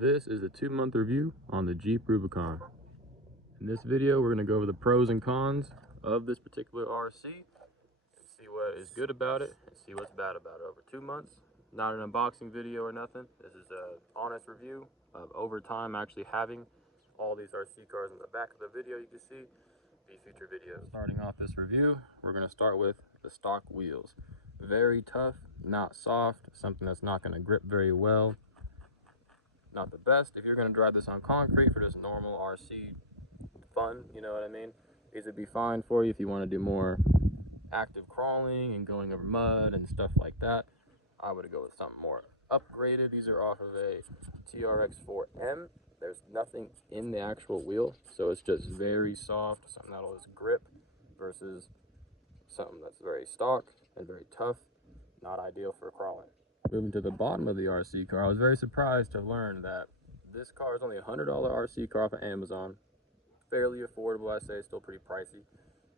This is a 2-month review on the Jeep Rubicon. In this video, we're going to go over the pros and cons of this particular RC and see what is good about it and see what's bad about it. Over 2 months, not an unboxing video or nothing. This is an honest review of over time actually having all these RC cars. In the back of the video, you can see the future videos. Starting off this review, we're going to start with the stock wheels. Very tough, not soft, something that's not going to grip very well. Not the best if you're going to drive this on concrete for just normal RC fun, you know what I mean. These would be fine for you if you want to do more active crawling and going over mud and stuff like that. I would go with something more upgraded. These are off of a TRX4M. There's nothing in the actual wheel, so it's just very soft, something that'll just grip, versus something that's very stock and very tough, not ideal for crawling. Moving to the bottom of the RC car, I was very surprised to learn that this car is only a $100 RC car off of Amazon. Fairly affordable, I say, still pretty pricey.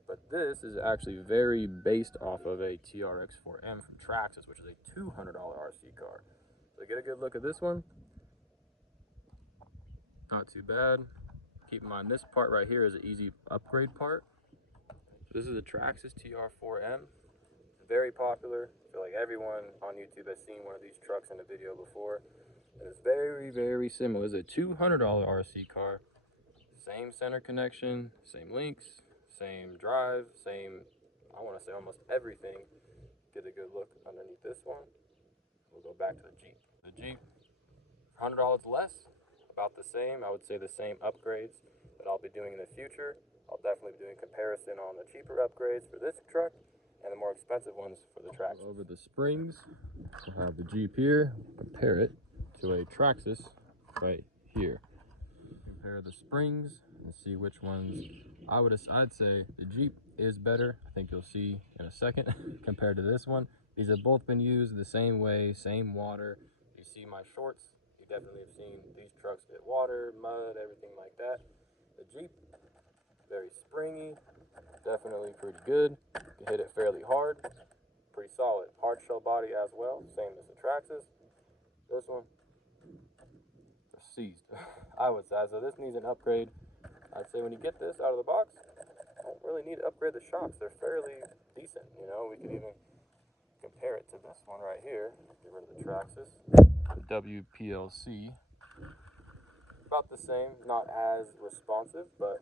But this is actually very based off of a TRX4M from Traxxas, which is a $200 RC car. So get a good look at this one. Not too bad. Keep in mind, this part right here is an easy upgrade part. This is a Traxxas TR4M. Very popular. I feel like everyone on YouTube has seen one of these trucks in a video before. And it's very, very similar. It's a $200 RC car. Same center connection, same links, same drive, same, I want to say almost everything. Get a good look underneath this one. We'll go back to the Jeep. The Jeep, $100 less, about the same. I would say the same upgrades that I'll be doing in the future. I'll definitely be doing comparison on the cheaper upgrades for this truck and the more expensive ones for the Traxxas. Over the springs, we'll have the Jeep here. Compare it to a Traxxas right here. Compare the springs and see which ones. I'd say the Jeep is better. I think you'll see in a second compared to this one. These have both been used the same way, same water. You see my shorts, you definitely have seen these trucks get water, mud, everything like that. The Jeep, very springy, definitely pretty good. You can hit it fairly hard, pretty solid. Hard shell body as well, same as the Traxxas. This one, seized. I would say, so this needs an upgrade. I'd say when you get this out of the box, you don't really need to upgrade the shocks. They're fairly decent, you know. We could even compare it to this one right here. Get rid of the Traxxas. The WPLC. About the same, not as responsive, but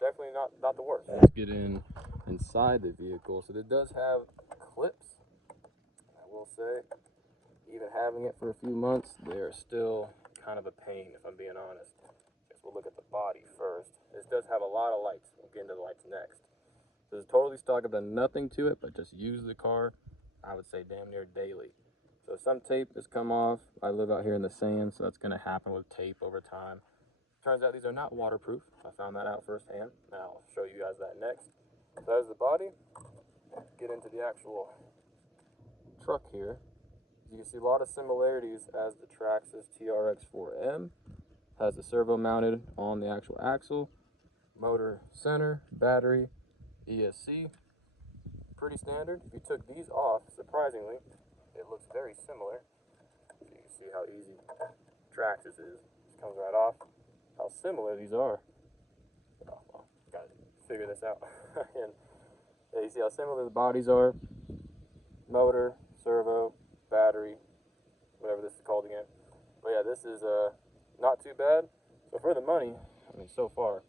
definitely not the worst. Let's get inside the vehicle. So it does have clips. I will say, even having it for a few months, they're still kind of a pain, if I'm being honest. Guess we'll look at the body first. This does have a lot of lights. We'll get into the lights next. This is totally stock. I've done nothing to it, but just use the car, I would say, damn near daily. So some tape has come off. I live out here in the sand, so that's going to happen with tape over time. Turns out these are not waterproof. I found that out firsthand, and I'll show you guys that next. So there's the body. Get into the actual truck here. You can see a lot of similarities as the Traxxas TRX4M. Has the servo mounted on the actual axle, motor center, battery, ESC. Pretty standard. If you took these off, surprisingly, it looks very similar. So you can see how easy Traxxas is. Just comes right off. How similar these are. Oh, well, gotta figure this out. And yeah, you see how similar the bodies are. Motor, servo, battery, whatever this is called again. But yeah, this is not too bad. So for the money, I mean, so far,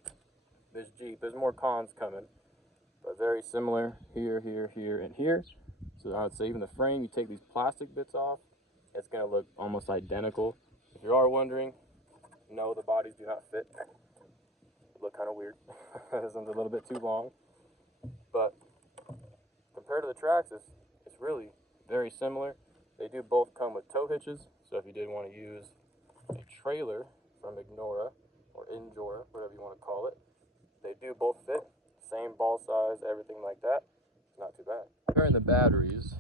this Jeep, there's more cons coming, but very similar here, here, here, and here. So I would say even the frame, you take these plastic bits off, it's going to look almost identical. If you are wondering, no, the bodies do not fit. They look kind of weird. This one's a little bit too long. But compared to the Traxxas, it's really very similar. They do both come with tow hitches, so if you did want to use a trailer from Ignora or Injora, whatever you want to call it, they do both fit. Same ball size, everything like that. Not too bad. Comparing the batteries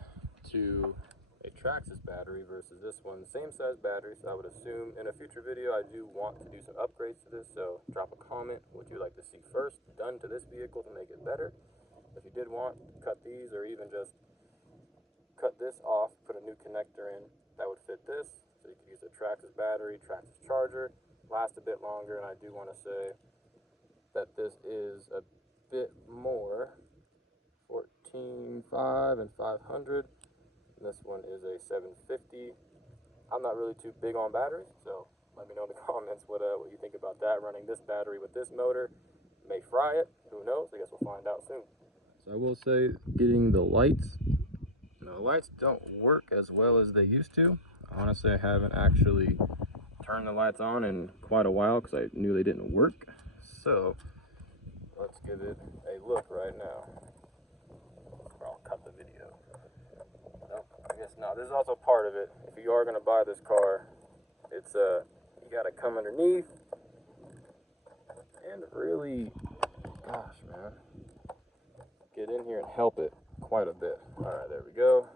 to a Traxxas battery versus this one, same size battery, so I would assume in a future video I do want to do some upgrades to this, so drop a comment what you'd like to see first done to this vehicle to make it better. If you did want, cut these or even just cut this off, put a new connector in that would fit this. So So you could use a Traxxas battery, Traxxas charger, last a bit longer, and I do want to say that this is a bit more, 14.5 and 500. And this one is a 750. I'm not really too big on batteries, so let me know in the comments what you think about that. Running this battery with this motor may fry it. Who knows? I guess we'll find out soon. So I will say, getting the lights don't work as well as they used to. Honestly, I haven't actually turned the lights on in quite a while because I knew they didn't work. So let's give it a look right now. Or I'll cut the video. Nope, I guess not. This is also part of it. If you are going to buy this car, it's you got to come underneath and really, gosh, man, get in here and help it quite a bit. All right, there we go.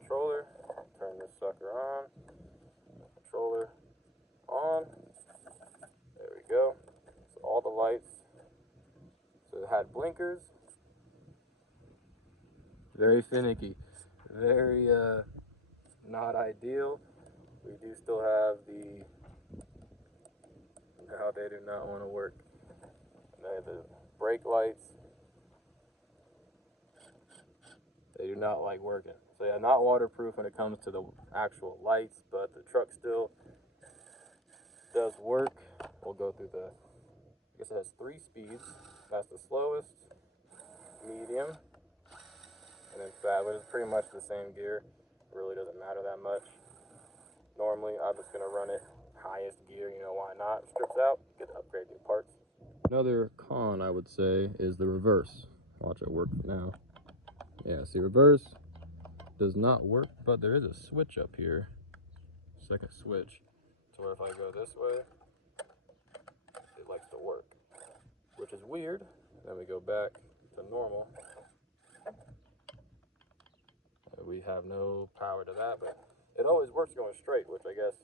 Controller, turn this sucker on. Controller on. There we go. So all the lights. So it had blinkers. Very finicky. Very not ideal. We do still have the, how they do not want to work. They have the brake lights. They do not like working. So yeah, not waterproof when it comes to the actual lights, but the truck still does work. We'll go through the, I guess it has 3 speeds. That's the slowest, medium, and then fast, which is pretty much the same gear. It really doesn't matter that much. Normally, I'm just gonna run it highest gear, you know, why not? Strips out, get to upgrade new parts. Another con, I would say, is the reverse. Watch it work now. Yeah, see, reverse does not work, but there is a switch up here. Second switch. To where if I go this way, it likes to work, which is weird. Then we go back to normal. We have no power to that, but it always works going straight, which I guess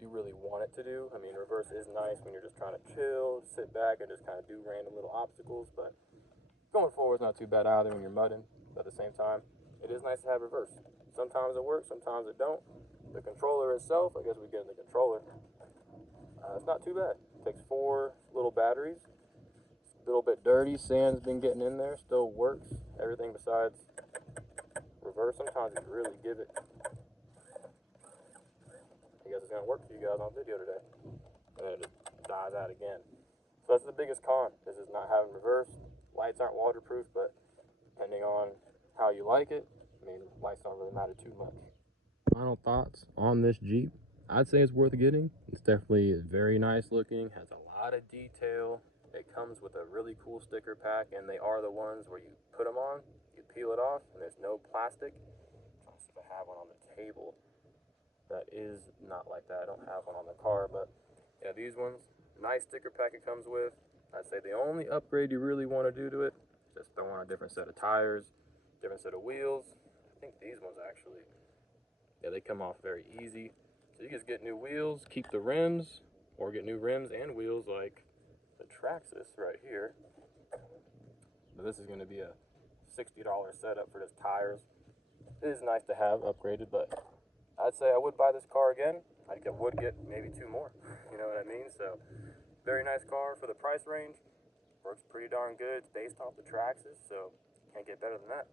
you really want it to do. I mean, reverse is nice when you're just trying to chill, sit back, and just kind of do random little obstacles, but going forward is not too bad either when you're mudding. But at the same time, it is nice to have reverse. Sometimes it works, sometimes it don't. The controller itself, I guess we get in the controller. It's not too bad. It takes 4 little batteries. It's a little bit dirty. Sand's been getting in there. Still works. Everything besides reverse. Sometimes you really give it. I guess it's gonna work for you guys on video today. And then it just dies out again. So that's the biggest con. This is not having reverse. Lights aren't waterproof, but depending on how you like it, I mean, lights don't really matter too much. Final thoughts on this Jeep. I'd say it's worth getting. It's definitely very nice looking, has a lot of detail. It comes with a really cool sticker pack, and they are the ones where you put them on, you peel it off, and there's no plastic. I'm trying to see if I have one on the table. That is not like that. I don't have one on the car, but yeah, these ones, nice sticker pack it comes with. I'd say the only upgrade you really want to do to it, just throw on a different set of tires, different set of wheels. I think these ones actually, yeah, they come off very easy. So you just get new wheels, keep the rims, or get new rims and wheels like the Traxxas right here. But this is going to be a $60 setup for just tires. It is nice to have upgraded, but I'd say I would buy this car again. I would get maybe 2 more, you know what I mean? So, very nice car for the price range. Works pretty darn good. It's based off the Traxxas, so can't get better than that.